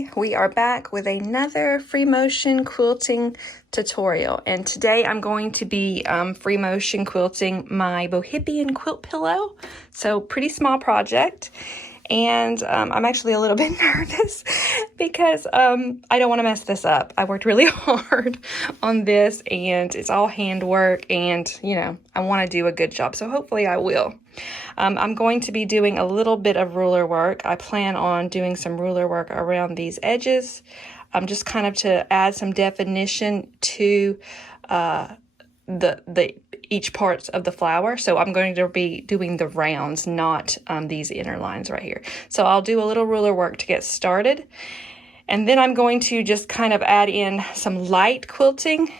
Hey, we are back with another free motion quilting tutorial, and today I'm going to be free motion quilting my Bohippian quilt pillow. So pretty small project, and I'm actually a little bit nervous because I don't want to mess this up. I worked really hard on this, and it's all handwork, and you know, I want to do a good job, so hopefully I will. I'm going to be doing a little bit of ruler work. I plan on doing some ruler work around these edges, just kind of to add some definition to each parts of the flower. So I'm going to be doing the rounds, not these inner lines right here. So I'll do a little ruler work to get started, and then I'm going to just kind of add in some light quilting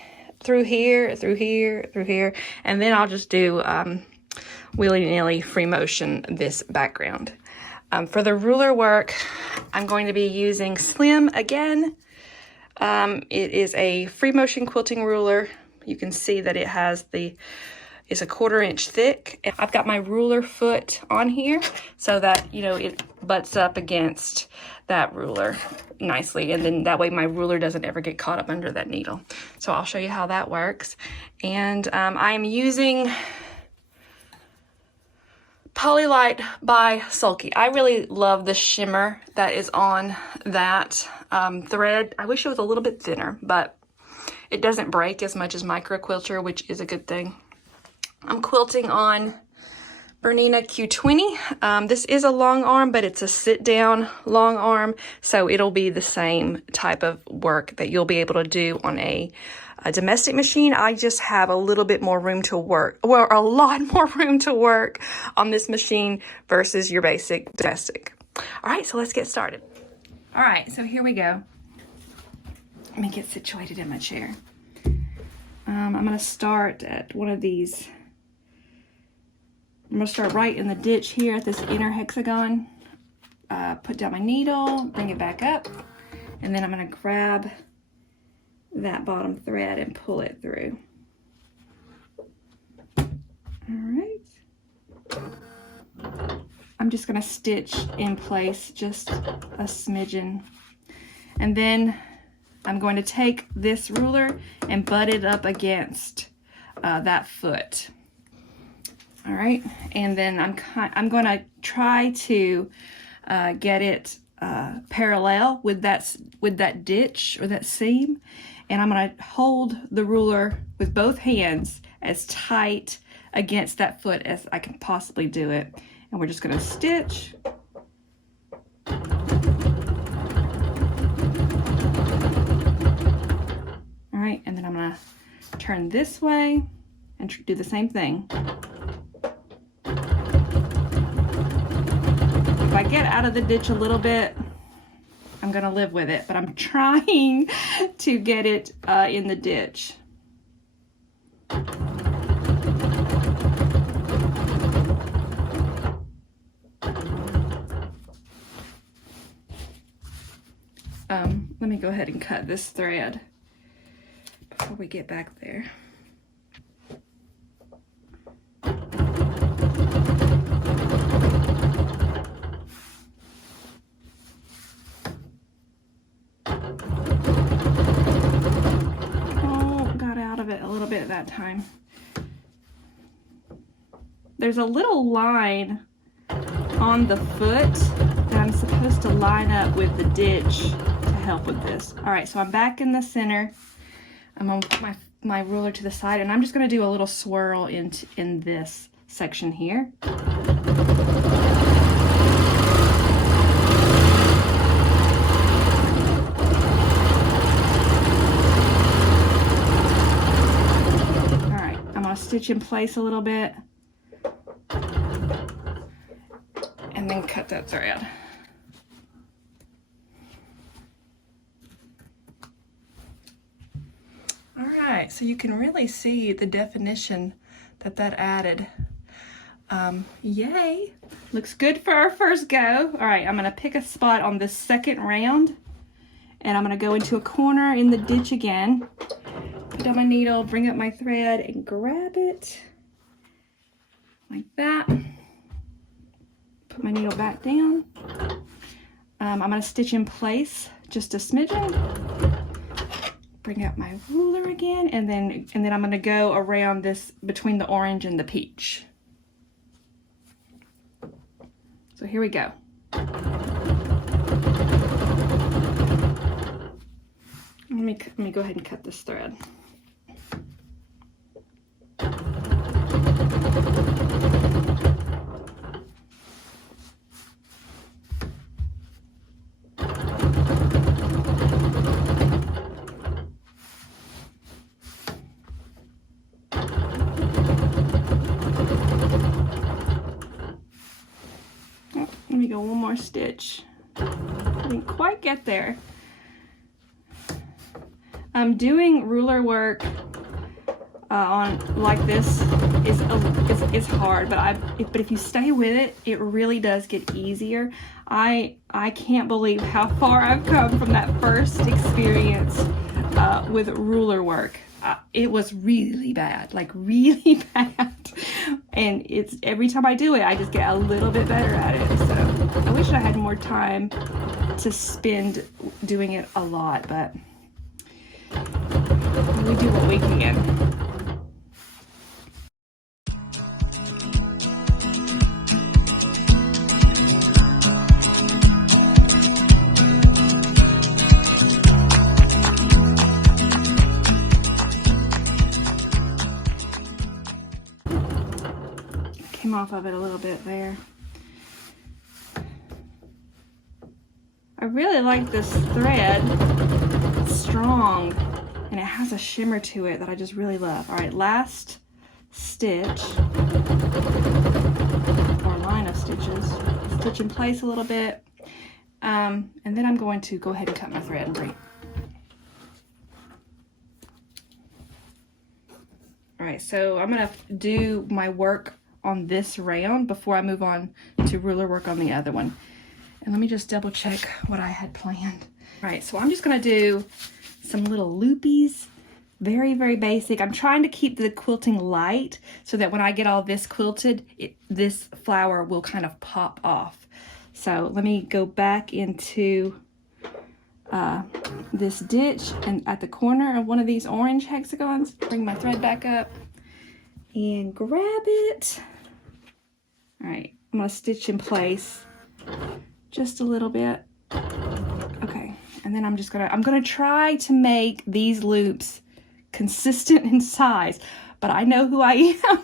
through here, through here, through here, and then I'll just do willy-nilly free motion this background. For the ruler work, I'm going to be using Slim again. It is a free motion quilting ruler. You can see that it has it's a 1/4 inch thick. And I've got my ruler foot on here so that, you know, it butts up against that ruler nicely, and then that way my ruler doesn't ever get caught up under that needle. So I'll show you how that works. And I am using Polylight by Sulky. I really love the shimmer that is on that thread. I wish it was a little bit thinner, but it doesn't break as much as micro quilter, which is a good thing. I'm quilting on Bernina Q20. This is a long arm, but it's a sit down long arm, so it'll be the same type of work that you'll be able to do on a domestic machine. I just have a little bit more room to work, or a lot more room to work on this machine versus your basic domestic. All right, so let's get started. All right, so here we go. Let me get situated in my chair. I'm gonna start at one of these. I'm gonna start right in the ditch here at this inner hexagon. Put down my needle, bring it back up, and then I'm gonna grab that bottom thread and pull it through. All right. I'm just gonna stitch in place just a smidgen. And then I'm going to take this ruler and butt it up against that foot. All right, and then I'm gonna try to get it parallel with that ditch or that seam, and I'm gonna hold the ruler with both hands as tight against that foot as I can possibly do it. And we're just gonna stitch. All right, and then I'm gonna turn this way and do the same thing. If I get out of the ditch a little bit, I'm gonna live with it, but I'm trying to get it in the ditch. Let me go ahead and cut this thread before we get back there. A little bit that time. There's a little line on the foot that I'm supposed to line up with the ditch to help with this. All right, so I'm back in the center. I'm gonna put my ruler to the side, and I'm just gonna do a little swirl in this section here. Stitch in place a little bit and then cut that thread. All right, so you can really see the definition that added. Yay, looks good for our first go. All right, I'm gonna pick a spot on this second round, and I'm gonna go into a corner in the ditch again. Put down my needle, bring up my thread, and grab it like that. Put my needle back down. I'm going to stitch in place just a smidgen. Bring out my ruler again, and then I'm going to go around this between the orange and the peach. So here we go. Let me go ahead and cut this thread. Let me go one more stitch. I didn't quite get there. Doing ruler work on like this is hard, but if you stay with it, it really does get easier. I can't believe how far I've come from that first experience with ruler work. It was really bad, like really bad. And it's every time I do it, I just get a little bit better at it. So I wish I had more time to spend doing it a lot, but we do what we can. Came off of it a little bit there. I really like this thread. It's strong and it has a shimmer to it that I just really love. All right, last stitch or line of stitches. Stitch in place a little bit, and then I'm going to go ahead and cut my thread and bring. All right, so I'm gonna do my work on this round before I move on to ruler work on the other one. And let me just double check what I had planned. All right, so I'm just gonna do some little loopies, very, very basic. I'm trying to keep the quilting light so that when I get all this quilted, this flower will kind of pop off. So let me go back into this ditch and at the corner of one of these orange hexagons, bring my thread back up and grab it. All right, I'm gonna stitch in place just a little bit. Okay, and then I'm gonna try to make these loops consistent in size, but I know who I am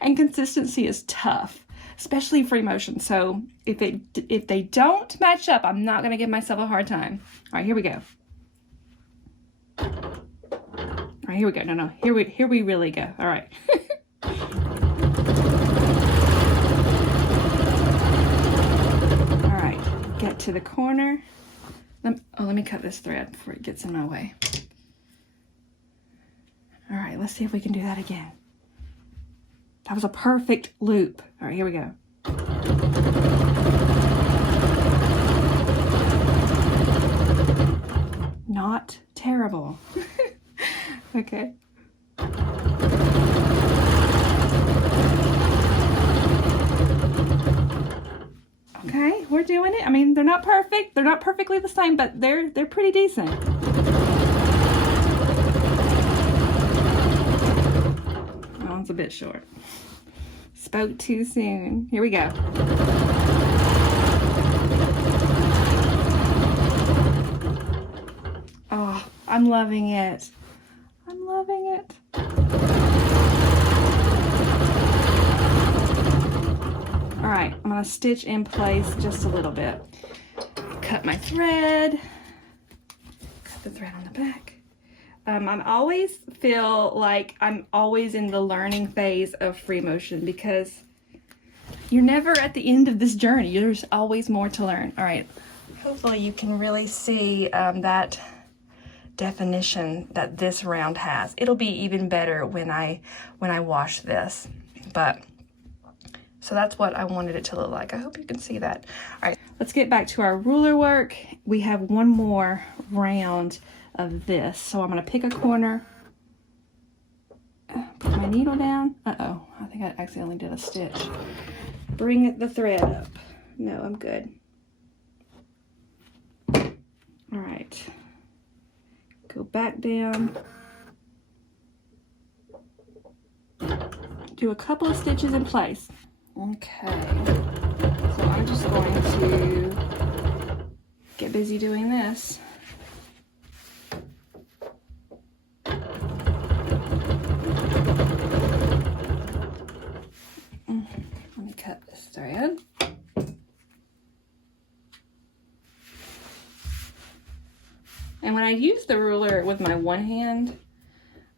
and consistency is tough, especially free motion. So if they don't match up, I'm not gonna give myself a hard time. All right, here we go. All right, here we go. No, here we really go. All right. All right, get to the corner. Let me cut this thread before it gets in my way. All right, let's see if we can do that again. That was a perfect loop. All right, here we go. Not terrible. Okay. Okay, we're doing it. I mean, they're not perfect. They're not perfectly the same, but they're pretty decent. That one's a bit short. Spoke too soon. Here we go. Oh, I'm loving it. I'm loving it. All right, I'm gonna stitch in place just a little bit. Cut my thread. Cut the thread on the back. I always feel like I'm always in the learning phase of free motion because you're never at the end of this journey. There's always more to learn. All right, hopefully you can really see that definition that this round has. It'll be even better when I wash this, but so that's what I wanted it to look like. I hope you can see that. All right, let's get back to our ruler work. We have one more round of this. So I'm gonna pick a corner, put my needle down. Uh-oh, I think I accidentally did a stitch. Bring the thread up. No, I'm good. All right. right. Go back down. Do a couple of stitches in place. Okay. So I'm just going to get busy doing this. Let me cut this thread. And when I use the ruler with my one hand,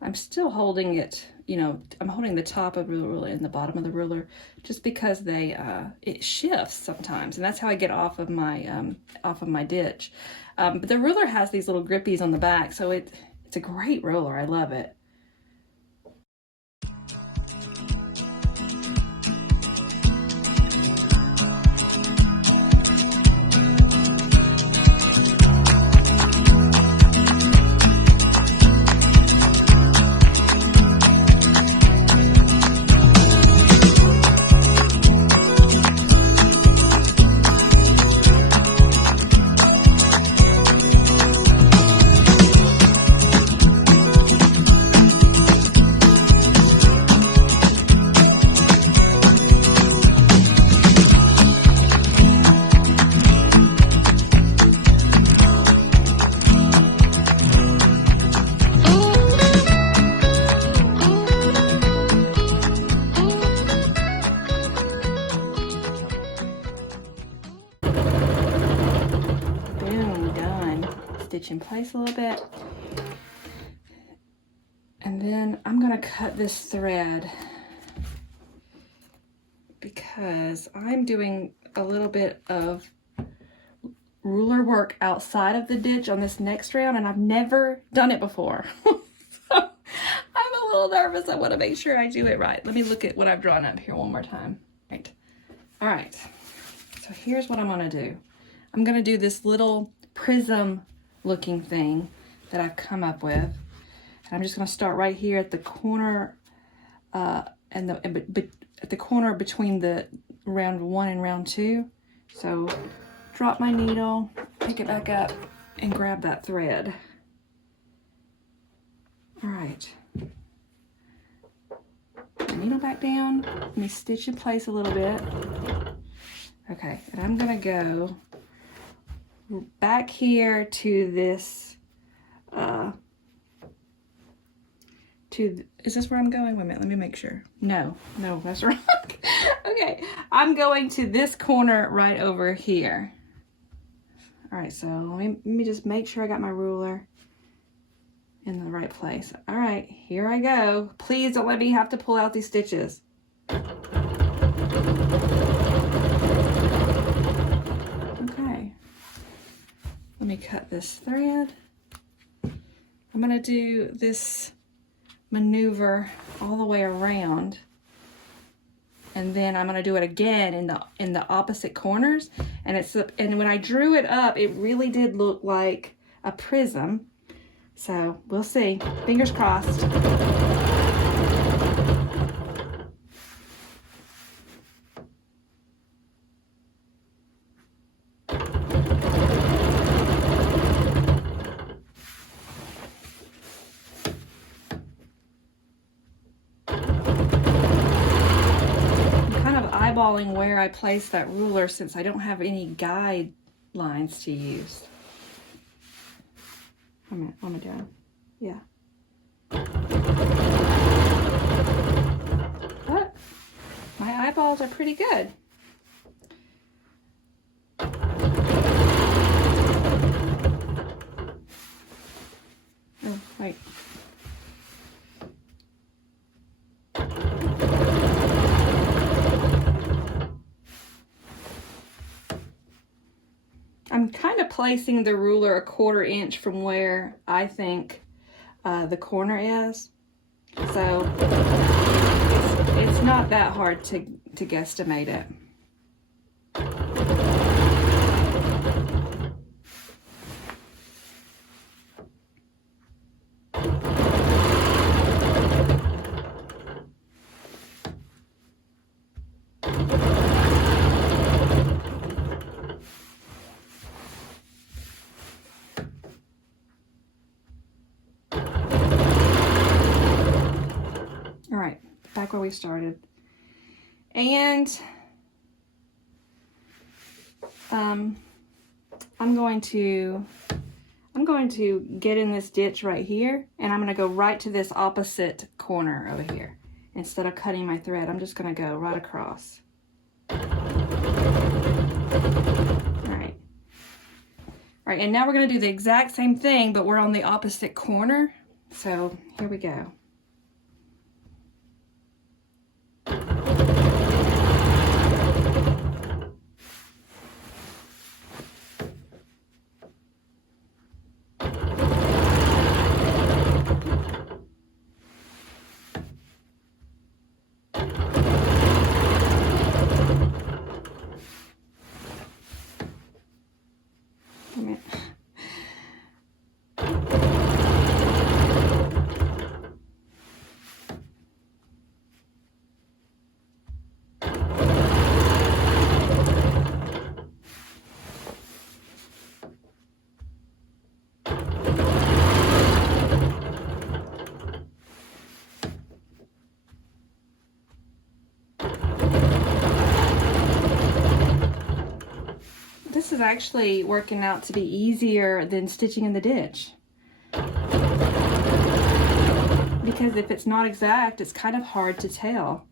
I'm still holding it, you know, I'm holding the top of the ruler and the bottom of the ruler just because they it shifts sometimes, and that's how I get off of my ditch. But the ruler has these little grippies on the back, so it's a great ruler. I love it. Stitch in place a little bit, and then I'm going to cut this thread because I'm doing a little bit of ruler work outside of the ditch on this next round, and I've never done it before. So I'm a little nervous. I want to make sure I do it right. Let me look at what I've drawn up here one more time. Right. All right, so here's what I'm going to do. I'm going to do this little prism looking thing that I've come up with, and I'm just going to start right here at the corner at the corner between the round 1 and round 2. So drop my needle, pick it back up, and grab that thread. All right, my needle back down, let me stitch in place a little bit. Okay, and I'm going to go back here to this, is this where I'm going? Wait a minute, let me make sure. No, that's wrong. Okay, I'm going to this corner right over here. All right, so let me just make sure I got my ruler in the right place. All right, here I go. Please don't let me have to pull out these stitches. Let me cut this thread. I'm going to do this maneuver all the way around, and then I'm going to do it again in the opposite corners. And when I drew it up, it really did look like a prism. So we'll see. Fingers crossed. Eyeballing where I place that ruler since I don't have any guidelines to use. What am I doing? Yeah. But my eyeballs are pretty good. Oh, wait. I'm kind of placing the ruler a 1/4 inch from where I think the corner is. So it's not that hard to guesstimate it. All right, back where we started. And I'm going to get in this ditch right here, and I'm going to go right to this opposite corner over here. Instead of cutting my thread, I'm just going to go right across. All right, and now we're going to do the exact same thing, but we're on the opposite corner. So here we go. This is actually working out to be easier than stitching in the ditch. Because if it's not exact, it's kind of hard to tell.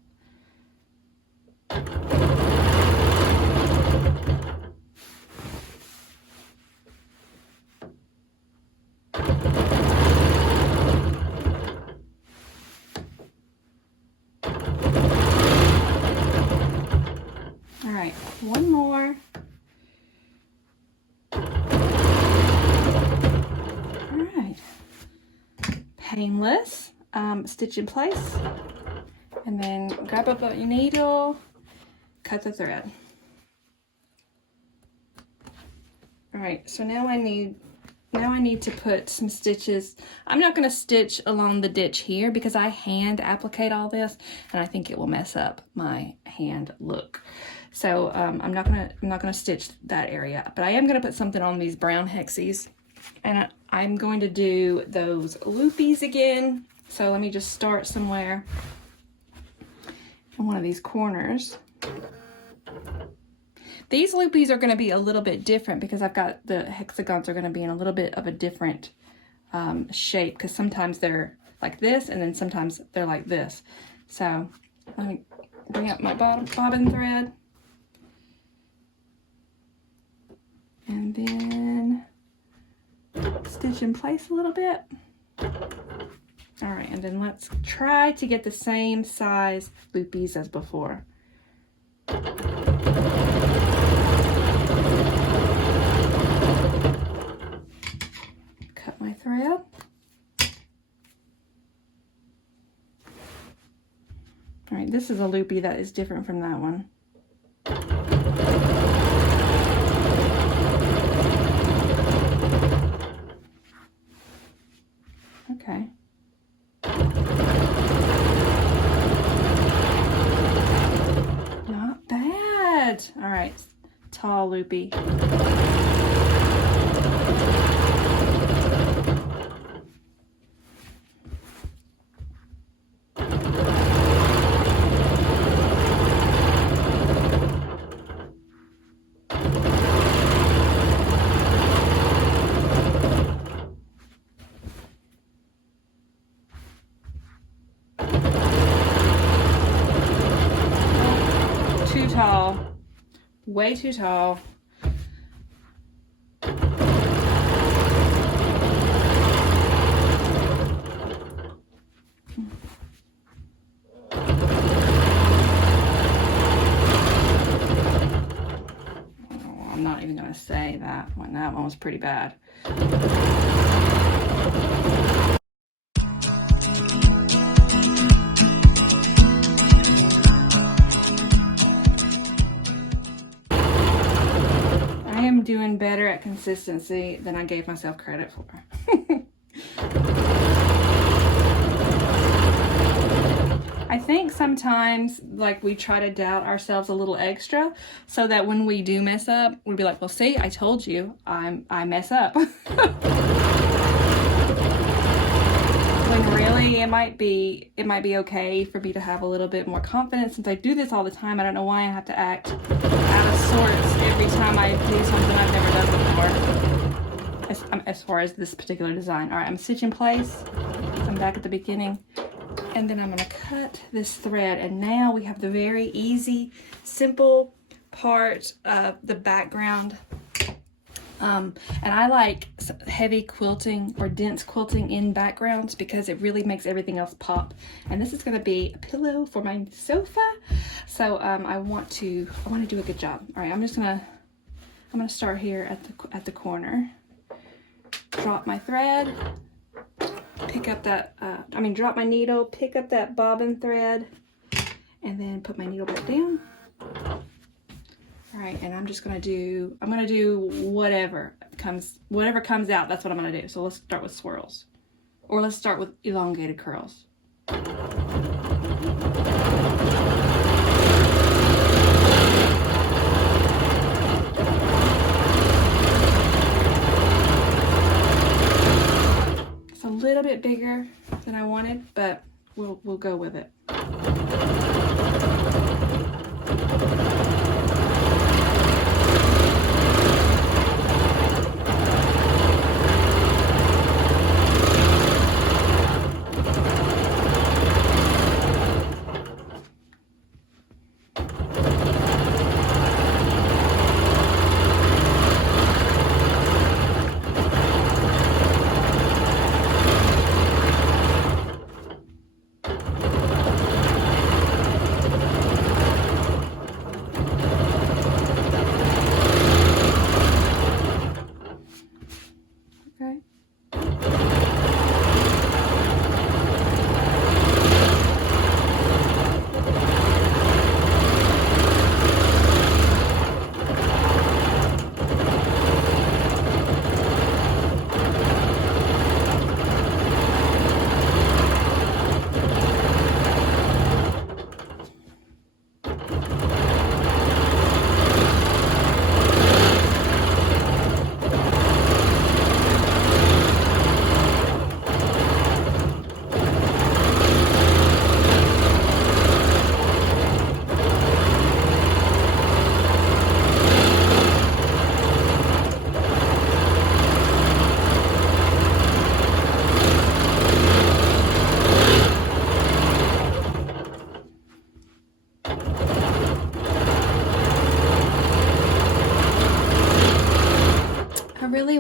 All right, one more. Painless, stitch in place, and then grab up your needle, cut the thread. All right, so now I need to put some stitches. I'm not going to stitch along the ditch here because I hand applicate all this, and I think it will mess up my hand look. So I'm not gonna stitch that area, but I am going to put something on these brown hexies. And I'm going to do those loopies again. So let me just start somewhere in one of these corners. These loopies are going to be a little bit different because I've got the hexagons are going to be in a little bit of a different shape, because sometimes they're like this and then sometimes they're like this. So let me bring up my bobbin thread. And then stitch in place a little bit. All right, and then let's try to get the same size loopies as before. Cut my thread. All right, this is a loopy that is different from that one. Okay. Not bad. All right, tall loopy. Too tall, way too tall. I'm not even going to say that one. That one was pretty bad. I am doing better at consistency than I gave myself credit for. I think sometimes, like, we try to doubt ourselves a little extra so that when we do mess up, we'd be like, well, see, I told you I mess up. When really me, it might be okay for me to have a little bit more confidence since I do this all the time. I don't know why I have to act out of sorts every time I do something I've never done before. As far as this particular design. All right, I'm stitch in place. I'm back at the beginning. And then I'm gonna cut this thread. And now we have the very easy, simple part of the background. And I like heavy quilting or dense quilting in backgrounds because it really makes everything else pop. And this is going to be a pillow for my sofa, so I want to do a good job. All right, I'm gonna start here at the corner. Drop my thread, pick up that drop my needle, pick up that bobbin thread, and then put my needle back down. All right, and I'm gonna do whatever comes out. That's what I'm gonna do. So let's start with swirls, or let's start with elongated curls. It's a little bit bigger than I wanted, but we'll go with it.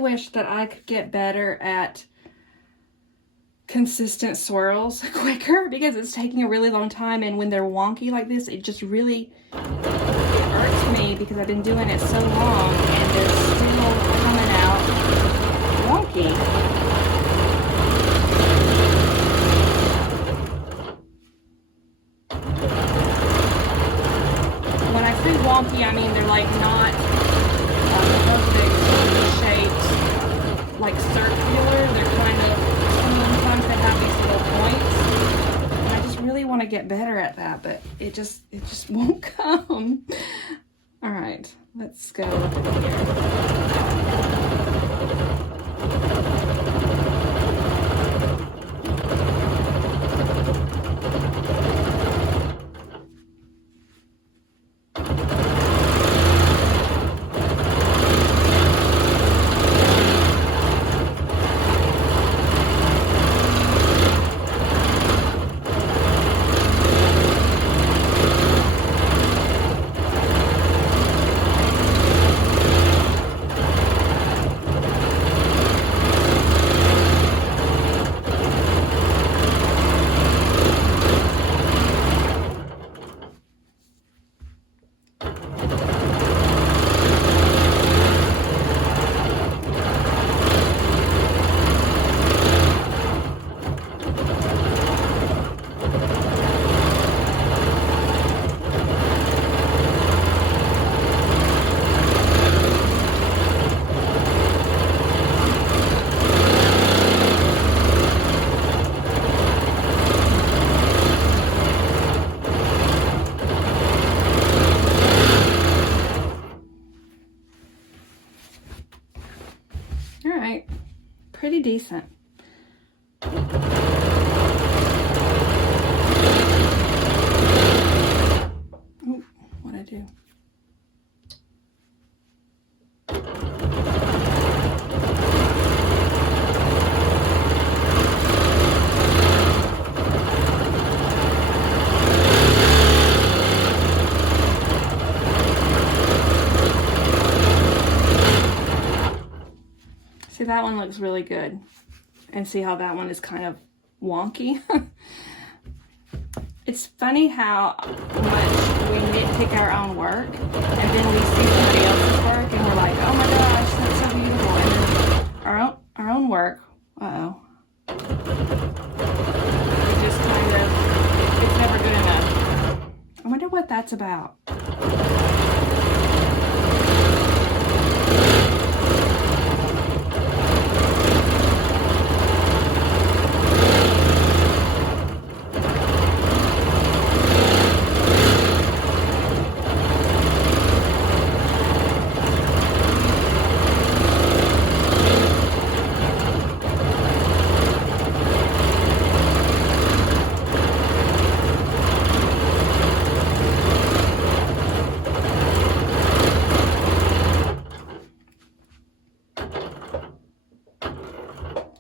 Wish that I could get better at consistent swirls quicker because it's taking a really long time, and when they're wonky like this, it just really irks me because I've been doing it so long and they're still coming out wonky. When I say wonky, I mean they're like not perfect shaped, like circular. They're kind of, sometimes they have these little points. And I just really want to get better at that, but it just won't come. All right, let's go here. Pretty decent. that one looks really good. And see how that one is kind of wonky. It's funny how much we nitpick our own work, and then we see somebody else's work, and we're like, oh my gosh, that's so beautiful. And then our own work, uh-oh. It just kind of, it's never good enough. I wonder what that's about.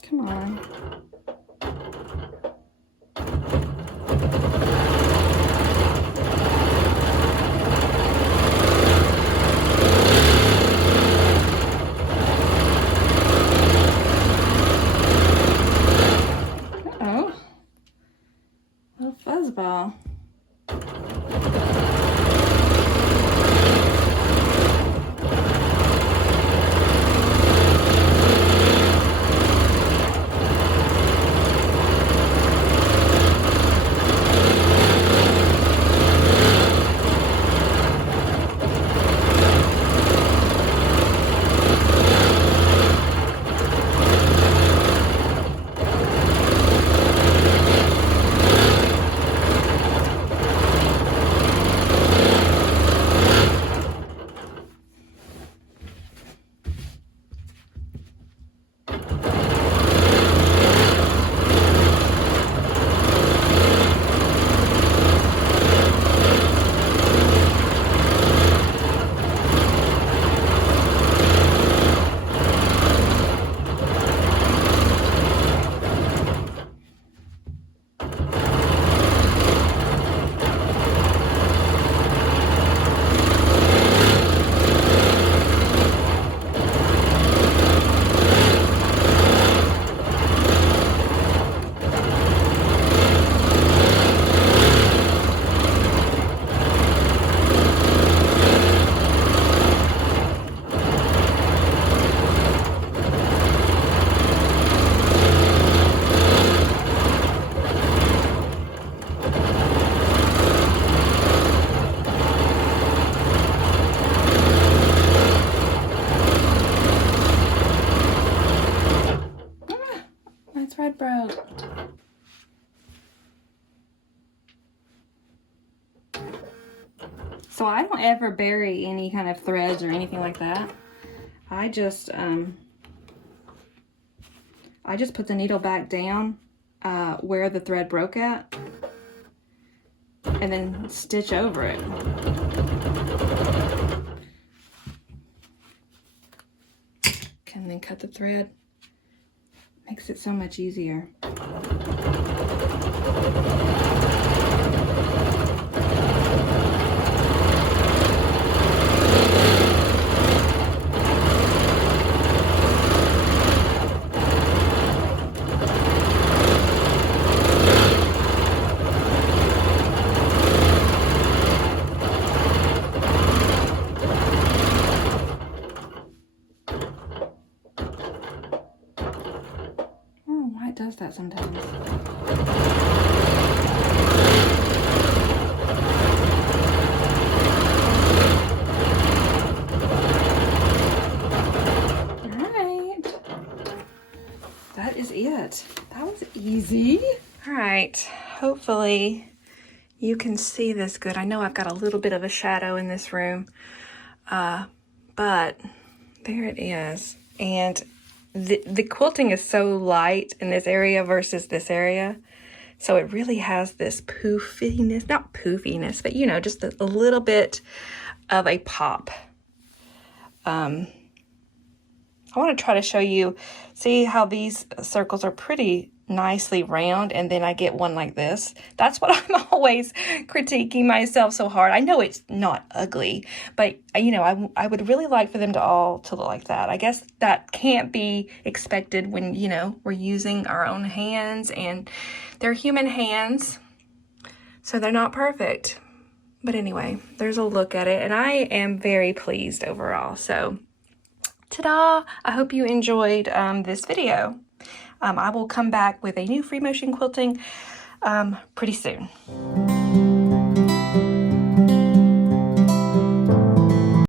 Come on. Uh-oh. Little fuzzball. Thread broke. So I don't ever bury any kind of threads or anything like that. I just put the needle back down where the thread broke at, and then stitch over it. And then cut the thread. Makes it so much easier. It does that sometimes. All right, that is it. That was easy. All right, hopefully you can see this good. I know I've got a little bit of a shadow in this room, but there it is. And the quilting is so light in this area versus this area. So it really has this poofiness, not poofiness, but you know, just a little bit of a pop. I want to try to show you, see how these circles are pretty nicely round, and then I get one like this. That's what I'm always critiquing myself so hard. I know it's not ugly, but you know, I would really like for them to all to look like that. I guess that can't be expected when, you know, we're using our own hands, and they're human hands, so they're not perfect. But anyway, there's a look at it, and I am very pleased overall. So ta-da! I hope you enjoyed this video. I will come back with a new free motion quilting pretty soon.